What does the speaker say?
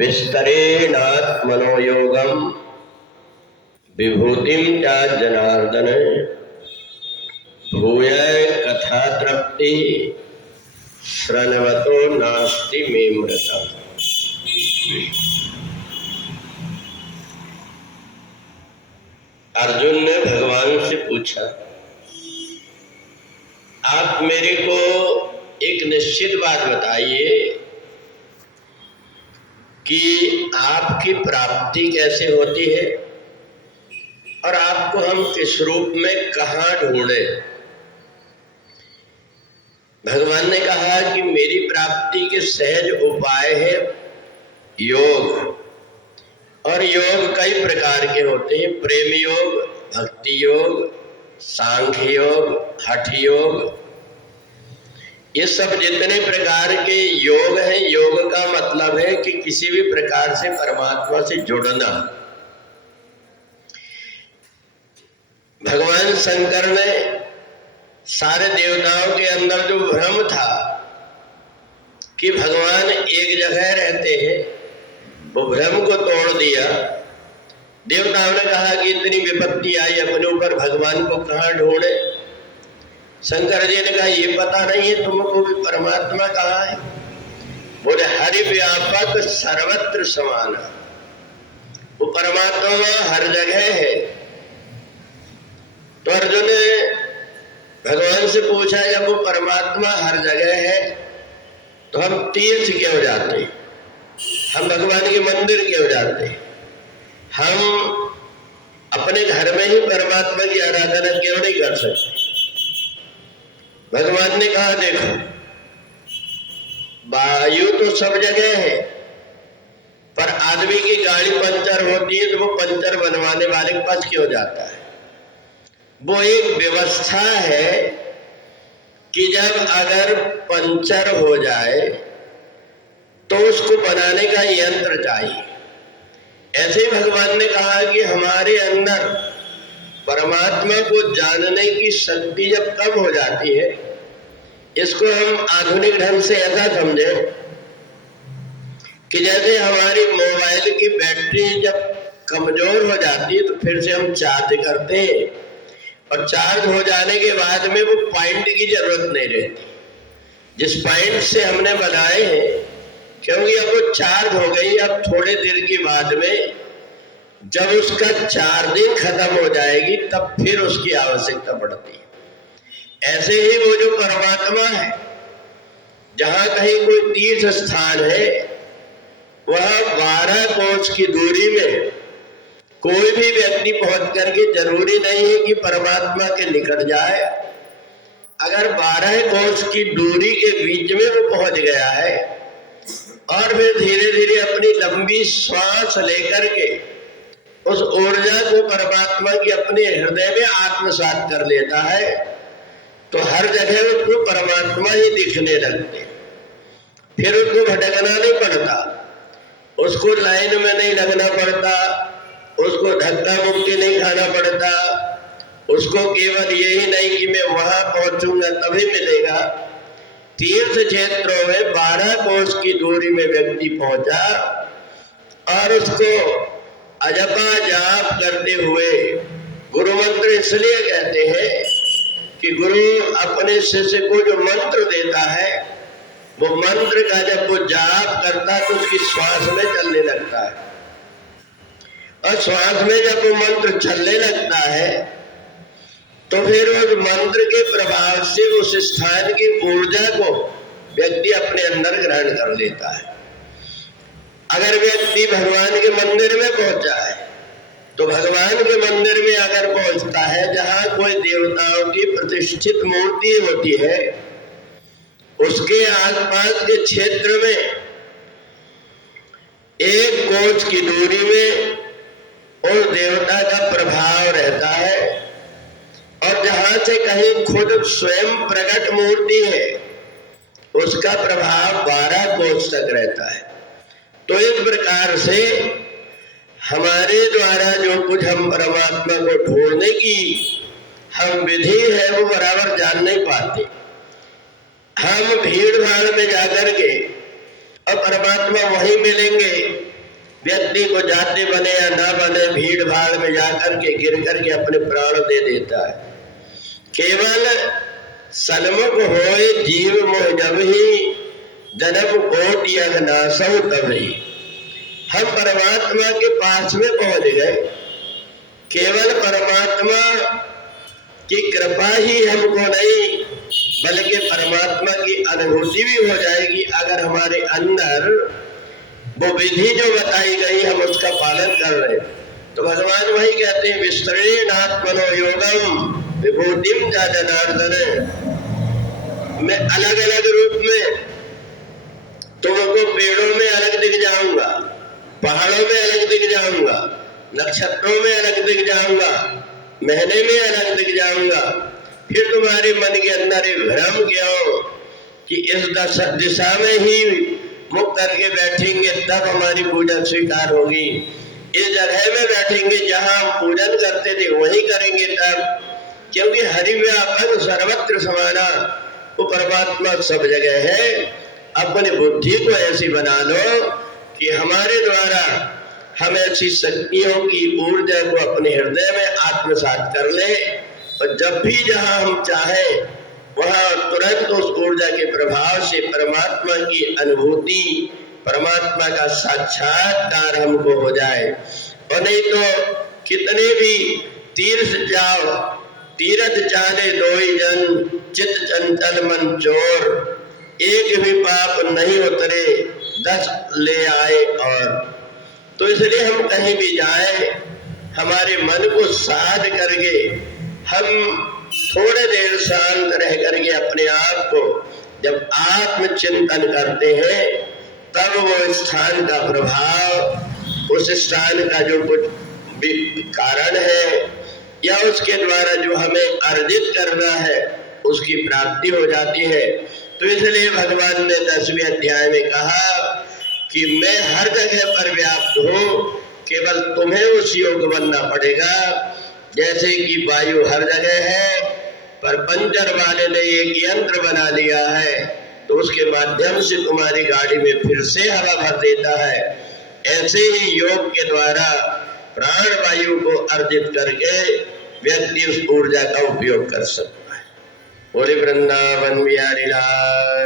विस्तरेणात्मनो योगम विभूतिम च जनार्दन भूय कथा तृप्ति श्रवतो नास्ति मे मृतम्। अर्जुन ने भगवान से पूछा, आप मेरे को एक निश्चित बात बताइए कि आपकी प्राप्ति कैसे होती है और आपको हम किस रूप में कहाँ ढूंढे। भगवान ने कहा कि मेरी प्राप्ति के सहज उपाय है योग, और योग कई प्रकार के होते हैं। प्रेम योग, भक्ति योग, सांख्य योग, हठ योग, ये सब जितने प्रकार के योग हैं, योग का मतलब है कि किसी भी प्रकार से परमात्मा से जुड़ना। भगवान शंकर ने सारे देवताओं के अंदर जो भ्रम था कि भगवान एक जगह रहते हैं, वो भ्रम को तोड़ दिया। देवताओं ने कहा कि इतनी विपत्ति आई अपने ऊपर, भगवान को कहाँ ढूंढे। शंकर जी ने कहा ये पता नहीं है तुमको भी परमात्मा कहाँ है। बोले हरि व्यापक सर्वत्र समान, वो परमात्मा हर जगह है। तो अर्जुन ने भगवान से पूछा, जब वो परमात्मा हर जगह है तो हम तीर्थ क्यों जाते हैं, हम भगवान के मंदिर क्यों जाते हैं, हम अपने घर में ही परमात्मा की आराधना क्यों नहीं कर सकते। भगवान ने कहा देखो, वायु तो सब जगह है, पर आदमी की गाड़ी पंचर होती है तो वो पंचर बनवाने वाले के पास क्यों जाता है। वो एक व्यवस्था है कि जब अगर पंचर हो जाए तो उसको बनाने का यंत्र चाहिए। ऐसे ही भगवान ने कहा कि हमारे अंदर परमात्मा को जानने की शक्ति जब कम हो जाती है, इसको हम आधुनिक ढंग से ऐसा समझे कि जैसे हमारी मोबाइल की बैटरी जब कमजोर हो जाती है तो फिर से हम चार्ज करते हैं, और चार्ज हो जाने के बाद में वो पॉइंट की जरूरत नहीं रहती जिस पॉइंट से हमने बनाए हैं, क्योंकि अब वो चार्ज हो गई। अब थोड़े देर के बाद में जब उसका चार्जिंग खत्म हो जाएगी तब फिर उसकी आवश्यकता पड़ती है। ऐसे ही वो जो परमात्मा है, जहां कहीं कोई तीर्थ स्थान है, वह 12 कोस की दूरी में कोई भी व्यक्ति पहुंच करके जरूरी नहीं है कि परमात्मा के निकट जाए। अगर 12 कोस की दूरी के बीच में वो पहुंच गया है और फिर धीरे धीरे अपनी लंबी श्वास लेकर के उस ऊर्जा को परमात्मा की अपने हृदय में आत्मसात कर लेता है, तो हर जगह उसको परमात्मा ही दिखने लगते। फिर उसको भटकना नहीं पड़ता, उसको लाइन में नहीं लगना पड़ता, उसको धक्का मुक्की नहीं खाना पड़ता, उसको केवल यही नहीं कि मैं वहां पहुंचूंगा तभी मिलेगा। तीर्थ क्षेत्रों में 12 कोस की दूरी में व्यक्ति पहुंचा और उसको अजपा जाप करते हुए, गुरु मंत्र इसलिए कहते हैं कि गुरु अपने शिष्य को जो मंत्र देता है, वो मंत्र का जब वो जाप करता है तो उसकी श्वास में चलने लगता है, और श्वास में जब वो मंत्र चलने लगता है तो फिर उस मंत्र के प्रभाव से उस स्थान की ऊर्जा को व्यक्ति अपने अंदर ग्रहण कर लेता है। अगर व्यक्ति भगवान के मंदिर में पहुंचा है तो भगवान के मंदिर में अगर पहुंचता है, जहां कोई देवताओं की प्रतिष्ठित मूर्ति होती है, उसके आसपास के क्षेत्र में 1 कोस की दूरी में उस देवता का प्रभाव रहता है, और जहां से कहीं खुद स्वयं प्रकट मूर्ति है, उसका प्रभाव 12 कोस तक रहता है। तो इस प्रकार से हमारे द्वारा जो कुछ हम परमात्मा को ढूंढने की हम विधि है वो बराबर जान नहीं पाते। हम भीड़ भाड़ में जाकर के और परमात्मा वहीं मिलेंगे व्यक्ति को जाते बने या ना बने भीड़ भाड़ में जाकर के गिर करके अपने प्राण दे देता है। केवल सन्मुख होए जीव मोह जब ही जन्म कोटि अघनासौ तभी। हम परमात्मा के पास में पहुंच गए। केवल परमात्मा की कृपा ही हमको नहीं बल्कि परमात्मा की अनुभूति भी हो जाएगी अगर हमारे अंदर वो विधि जो बताई गई हम उसका पालन कर रहे। तो भगवान वही कहते हैं विस्तरेण आत्मनो योगम विभूतिम च जनार्दन। मैं अलग अलग रूप में तुमको पेड़ों में अलग दिख जाऊंगा, पहाड़ों में अलग दिख जाऊंगा, नक्षत्रों में अलग दिख जाऊंगा, महीने में अलग दिख जाऊंगा। फिर तुम्हारे मन के अंदर एक भ्रम क्यों कि इस दिशा में ही मुख करके बैठेंगे तब हमारी पूजा स्वीकार होगी, इस जगह में बैठेंगे जहां हम पूजन करते थे वहीं करेंगे तब। क्योंकि हरिव्यापक सर्वत्र समाना, वो परमात्मा सब जगह है। अपनी बुद्धि को ऐसी बना लो कि हमारे द्वारा हम ऐसी शक्तियों की ऊर्जा को अपने हृदय में आत्मसात कर ले और जब भी जहां हम चाहें वहां तुरंत उस ऊर्जा के प्रभाव से परमात्मा की अनुभूति, परमात्मा का साक्षात्कार हमको हो जाए। और नहीं तो कितने भी तीर्थ जाओ, तीर्थ जाने दोई जन चित चंचल मन चोर, एक भी पाप नहीं उतरे 10 ले आए। और तो इसलिए हम कहीं भी जाए हमारे मन को साध करके हम थोड़े देर शांत रह करके अपने आप को जब आत्मचिंतन करते हैं तब वो स्थान का प्रभाव, उस स्थान का जो कुछ कारण है या उसके द्वारा जो हमें अर्जित करना है उसकी प्राप्ति हो जाती है। तो इसलिए भगवान ने 10वें अध्याय में कहा कि मैं हर जगह पर व्याप्त हूँ, केवल तुम्हें उस योग बनना पड़ेगा। जैसे कि वायु हर जगह है पर पंचर वाले ने एक यंत्र बना लिया है तो उसके माध्यम से तुम्हारी गाड़ी में फिर से हवा भर देता है, ऐसे ही योग के द्वारा प्राण वायु को अर्जित करके व्यक्ति उस ऊर्जा का उपयोग कर सकता है। बोले वृंदावन बिहारी लाल